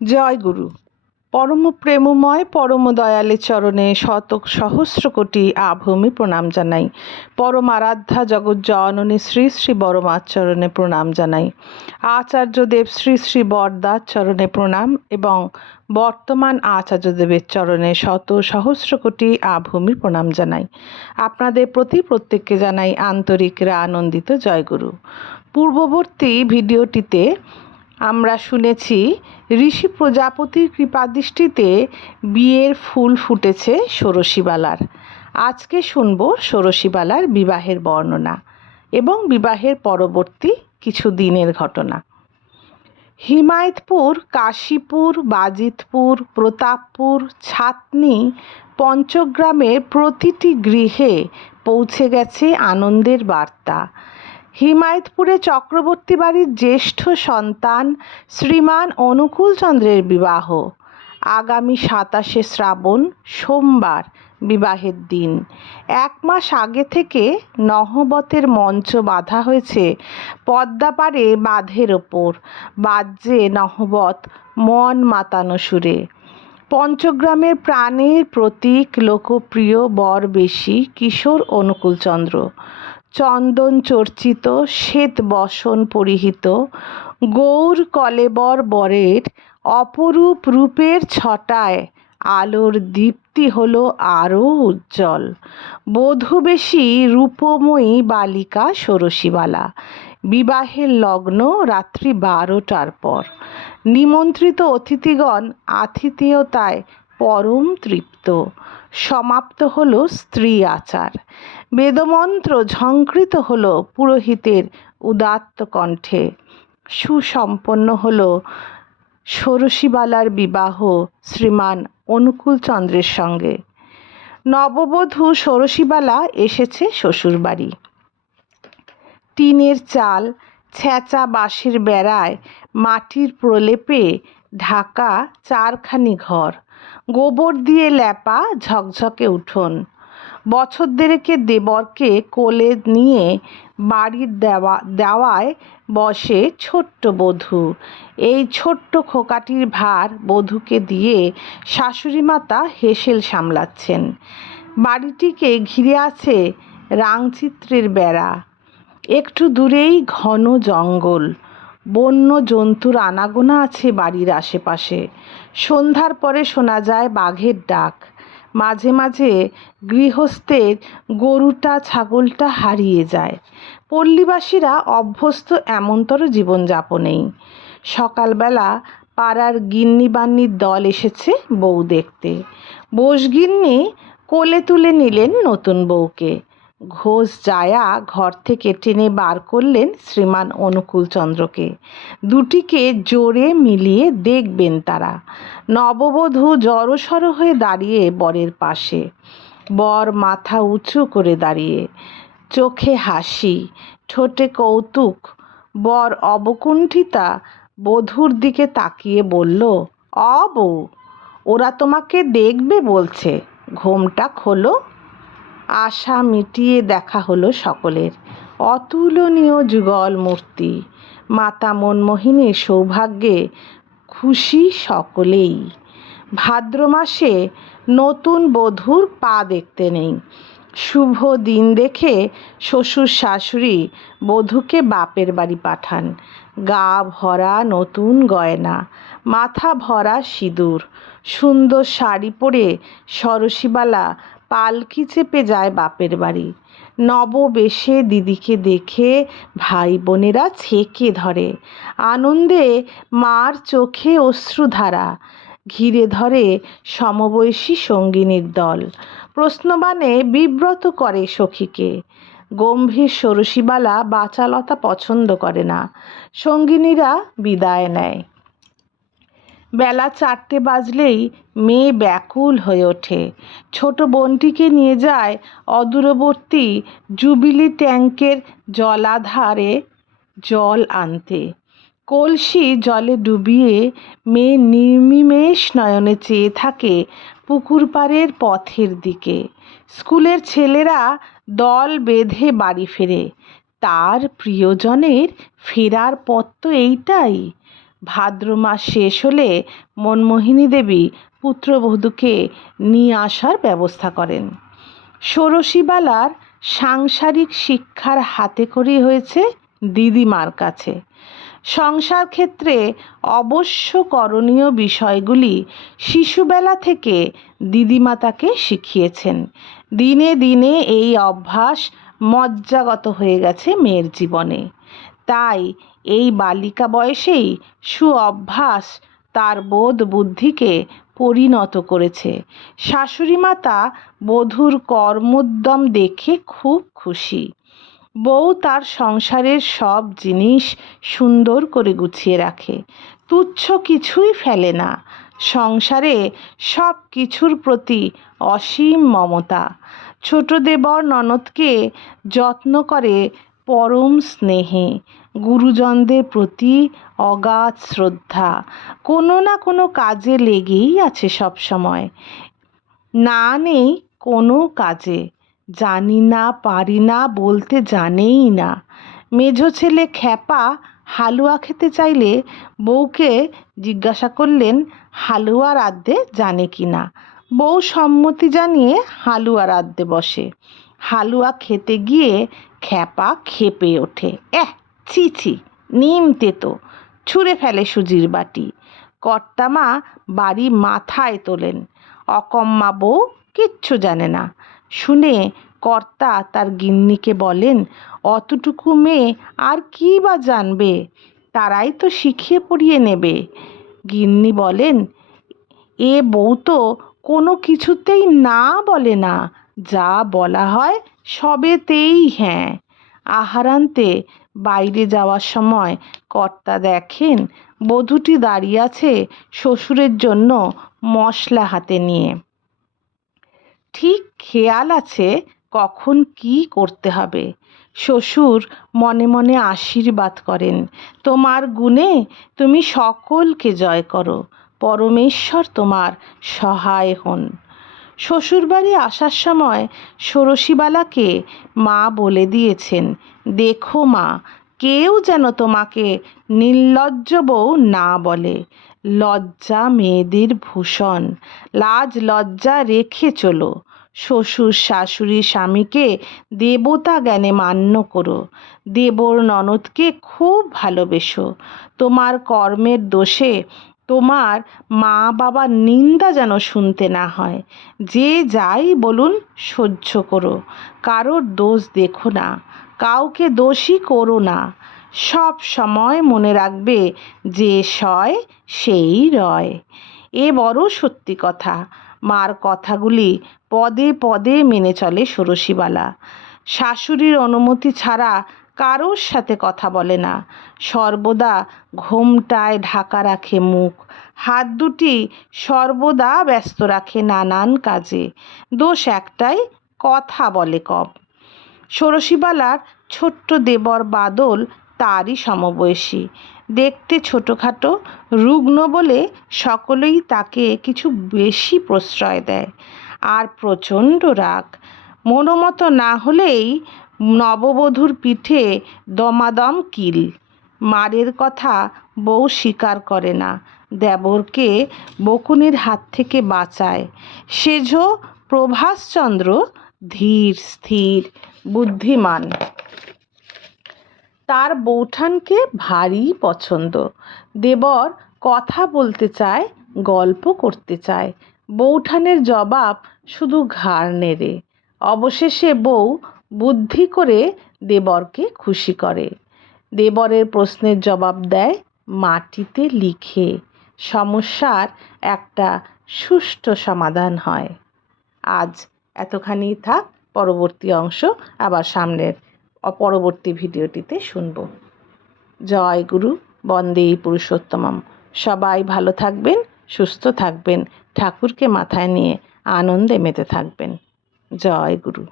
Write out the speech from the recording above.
জয় গুরু। পরম প্রেমময়, পরম দয়ালের চরণে শতক সহস্র কোটি আভূমি প্রণাম জানাই। পরম আরাধ্যা জগৎ জননী শ্রী শ্রী বড়মার চরণে প্রণাম জানাই। আচার্যদেব শ্রী শ্রী বরদার চরণে প্রণাম এবং বর্তমান আচার্যদেবের চরণে শত সহস্র কোটি আভূমি প্রণাম জানাই। আপনাদের প্রতি প্রত্যেককে জানাই আন্তরিক আনন্দিত জয়গুরু পূর্ববর্তী ভিডিওটিতে আমরা শুনেছি ঋষি প্রজাপতির কৃপাদৃষ্টিতে বিয়ের ফুল ফুটেছে ষোড়শীবালার। আজকে শুনব ষোড়শীবালার বিবাহের বর্ণনা এবং বিবাহের পরবর্তী কিছু দিনের ঘটনা। হিমায়তপুর, কাশীপুর, বাজিতপুর, প্রতাপপুর, ছাতনি পঞ্চগ্রামের প্রতিটি গৃহে পৌঁছে গেছে আনন্দের বার্তা। হিমায়তপুরে চক্রবর্তী বাড়ির জ্যেষ্ঠ সন্তান শ্রীমান অনুকূল চন্দ্রের বিবাহ। আগামী সাতাশে শ্রাবণ, সোমবার, বিবাহের দিন। এক মাস আগে থেকে নহবতের মঞ্চ বাঁধা হয়েছে পদ্মাপাড়ে বাঁধের ওপর। বাজ্যে নহবত মন মাতানো সুরে। পঞ্চগ্রামের প্রাণের প্রতীক, লোকপ্রিয়, বর বেশি, কিশোর অনুকূলচন্দ্র চন্দন চর্চিত, শ্বেত বসন পরিহিত, গৌর কলেবর বরের অপরূপ রূপের ছটায় আলোর দীপ্তি হলো আরও উজ্জ্বল। বধূবেশী রূপময়ী বালিকা ষোড়শীবালা। বিবাহের লগ্ন রাত্রি বারোটার পর। নিমন্ত্রিত অতিথিগণ আতিথেয়তায় পরম তৃপ্ত। সমাপ্ত হল স্ত্রী আচার। বেদমন্ত্র ঝঙ্কৃত হল পুরোহিতের উদাত্ত কণ্ঠে। সুসম্পন্ন হল ষোড়শীবালার বিবাহ শ্রীমান অনুকূলচন্দ্রের সঙ্গে। নববধূ ষোড়শীবালা এসেছে শ্বশুরবাড়ি। টিনের চাল ছেঁচা বাঁশের বেড়ায় মাটির প্রলেপে ঢাকা চারখানি ঘর। গোবর দিয়ে ল্যাপা ঝকঝকে উঠোন। বছর দেড়েকের দেবরকে কোলে নিয়ে বাড়ির দেওয়া, দেওয়ায় বসে ছোট্ট বধূ। এই ছোট্ট খোকাটির ভার বধূকে দিয়ে শাশুড়ি মাতা হেসেল সামলাচ্ছেন। বাড়িটিকে ঘিরে আছে রাংচিত্রের বেড়া। একটু দূরেই ঘন জঙ্গল। বন্য জন্তুর আনাগোনা আছে বাড়ির আশেপাশে। সন্ধ্যার পরে শোনা যায় বাঘের ডাক। মাঝে মাঝে গৃহস্থের গরুটা, ছাগলটা হারিয়ে যায়। পল্লীবাসীরা অভ্যস্ত এমনতর জীবনযাপনেই। সকালবেলা পাড়ার গিন্নি বান্নির দল এসেছে বউ দেখতে। বোসগিন্নি কোলে তুলে নিলেন নতুন বউকে। ঘোষ জায়া ঘর থেকে টেনে বার করলেন শ্রীমান অনুকূলচন্দ্রকে। দুটিকে জোরে মিলিয়ে দেখবেন তারা। নববধূ জড়সড় হয়ে দাঁড়িয়ে বরের পাশে। বর মাথা উঁচু করে দাঁড়িয়ে। চোখে হাসি, ঠোঁটে কৌতুক। বর অবকুণ্ঠিতা বধূর দিকে তাকিয়ে বলল, অ বউ, ওরা তোমাকে দেখবে বলছে। ঘোমটা খোলো। আশা মিটিয়ে দেখা হলো সকলের। অতুলনীয় যুগল মূর্তি। মাতা মনমোহিনীর সৌভাগ্যে খুশি সকলেই। ভাদ্র মাসে নতুন বধূর পা দেখতে নেই। শুভ দিন দেখে শ্বশুর শাশুড়ি বধূকে বাপের বাড়ি পাঠান। গা ভরা নতুন গয়না, মাথা ভরা সিঁদুর, সুন্দর শাড়ি পরে সরসীবালা পালকি চেপে যায় বাপের বাড়ি। নববেশে দিদিকে দেখে ভাই বোনেরা ছেঁকে ধরে। আনন্দে মার চোখে অশ্রুধারা, ঘিরে ধরে সমবয়সী সঙ্গিনীর দল। প্রশ্নবাণে বিব্রত করে সখীকে। গম্ভীর ষোড়শীবালা বাচালতা পছন্দ করে না। সঙ্গিনীরা বিদায় নেয়। বেলা চারটে বাজলেই মেয়ে ব্যাকুল হয়ে ওঠে। ছোট বোনটিকে নিয়ে যায় অদূরবর্তী জুবিলি ট্যাঙ্কের জলাধারে জল আনতে। কলসি জলে ডুবিয়ে মেয়ে নির্মিমেষ নয়নে চেয়ে থাকে পুকুর পাড়ের পথের দিকে। স্কুলের ছেলেরা দল বেঁধে বাড়ি ফেরে। তার প্রিয়জনের ফেরার পথ তো এইটাই। ভাদ্র মাস শেষ হলে মনমোহিনী দেবী পুত্রবধূকে নিয়ে আসার ব্যবস্থা করেন। ষোড়শীবালার সাংসারিক শিক্ষার হাতে খড়ি হয়েছে দিদিমার কাছে। সংসার ক্ষেত্রে অবশ্য করণীয় বিষয়গুলি শিশুবেলা থেকে দিদিমা তাকে শিখিয়েছেন। দিনে দিনে এই অভ্যাস মজ্জাগত হয়ে গেছে মেয়ের জীবনে। তাই এই বালিকা বয়সেই সুঅভ্যাস তার বোধ বুদ্ধিকে পরিণত করেছে। শাশুড়ি মাতা বধূর কর্মোদ্যম দেখে খুব খুশি। বউ তার সংসারের সব জিনিস সুন্দর করে গুছিয়ে রাখে। তুচ্ছ কিছুই ফেলে না। সংসারে সব কিছুর প্রতি অসীম মমতা। ছোট দেবর ননদকে যত্ন করে পরম স্নেহে গুরুজনদের প্রতি অগাধ শ্রদ্ধা। কোনো না কোনো কাজে লেগেই আছে সব সময়। না নেই কোনো কাজে। জানি না, পারি না, বলতে জানেই না। মেঝো ছেলে খ্যাপা, হালুয়া খেতে চাইলে বউকে জিজ্ঞাসা করলেন, হালুয়া রাঁধতে জানে কি না? বউ সম্মতি জানিয়ে হালুয়া রাঁধতে বসে। হালুয়া খেতে গিয়ে খ্যাপা খেপে ওঠে। এহ, ছি ছি, নিম তেতো, ছুঁড়ে ফেলে সুজির বাটি। কর্তামা বাড়ি মাথায় তোলেন। অকম্মা বউ কিচ্ছু জানে না। শুনে কর্তা তার গিন্নিকে বলেন, অতটুকু মেয়ে আর কী বা জানবে? তারাই তো শিখিয়ে পড়িয়ে নেবে। গিন্নি বলেন, এ বউ তো কোনো কিছুতেই না বলে না। যা বলা হয় সবেতেই হ্যাঁ। আহারান্তে বাইরে যাওয়ার সময় কর্তা দেখেন বধূটি দাঁড়িয়ে আছে শ্বশুরের জন্য মশলা হাতে নিয়ে। ঠিক খেয়াল আছে কখন কি করতে হবে। শ্বশুর মনে মনে আশীর্বাদ করেন, তোমার গুণে তুমি সকলকে জয় করো, পরমেশ্বর তোমার সহায় হন। শ্বশুরবাড়ি আসার সময় ষোড়শীবালাকে মা বলে দিয়েছেন, দেখো মা, কেউ যেন তোমাকে নির্লজ্জ বউ না বলে। লজ্জা মেয়েদের ভূষণ, লাজ লজ্জা রেখে চলো। শ্বশুর শাশুড়ি স্বামীকে দেবতা জ্ঞানে মান্য করো। দেবর ননদকে খুব ভালোবেসো। তোমার কর্মের দোষে তোমার মা বাবার নিন্দা যেন শুনতে না হয়। যে যাই বলুন সহ্য করো, কারোর দোষ দেখো না, কাউকে দোষী করো না। সব সময় মনে রাখবে যে সয় সেই রয়। এ বড় সত্যি কথা। মার কথাগুলি পদে পদে মেনে চলে ষোড়শীবালা। শাশুড়ির অনুমতি ছাড়া কারোর সাথে কথা বলে না। সর্বদা ঘোমটায় ঢাকা রাখে মুখ। হাত দুটি সর্বদা ব্যস্ত রাখে নানান কাজে। দোষ একটাই, কথা বলে কম। ষোড়শীবালার ছোট্ট দেবর বাদল তারই সমবয়সী। দেখতে ছোটোখাটো, রুগ্ন বলে সকলেই তাকে কিছু বেশি প্রশ্রয় দেয়। আর প্রচণ্ড রাগ। মনোমতো না হলেই নববধূর পিঠে দমাদম কিল। মারের কথা বউ স্বীকার করে না। দেবরকে বকুনির হাত থেকে বাঁচায়। সেজ প্রভাসচন্দ্র ধীর, স্থির, বুদ্ধিমান। তার বৌঠানকে ভারী পছন্দ। দেবর কথা বলতে চায়, গল্প করতে চায়। বৌঠানের জবাব শুধু ঘাড় নেড়ে। অবশেষে বউ বুদ্ধি করে দেবরকে খুশি করে। দেবরের প্রশ্নের জবাব দেয়, মাটিতে লিখে সমস্যার একটা সুষ্ঠু সমাধান হয়। আজ এতখানি থাক, পরবর্তী অংশ আবার সামনের পরবর্তী ভিডিওটিতে শুনব। জয় গুরু, বন্দে পুরুষোত্তমম। সবাই ভালো থাকবেন, সুস্থ থাকবেন, ঠাকুরকে মাথায় নিয়ে আনন্দে মেতে থাকবেন। জয় গুরু।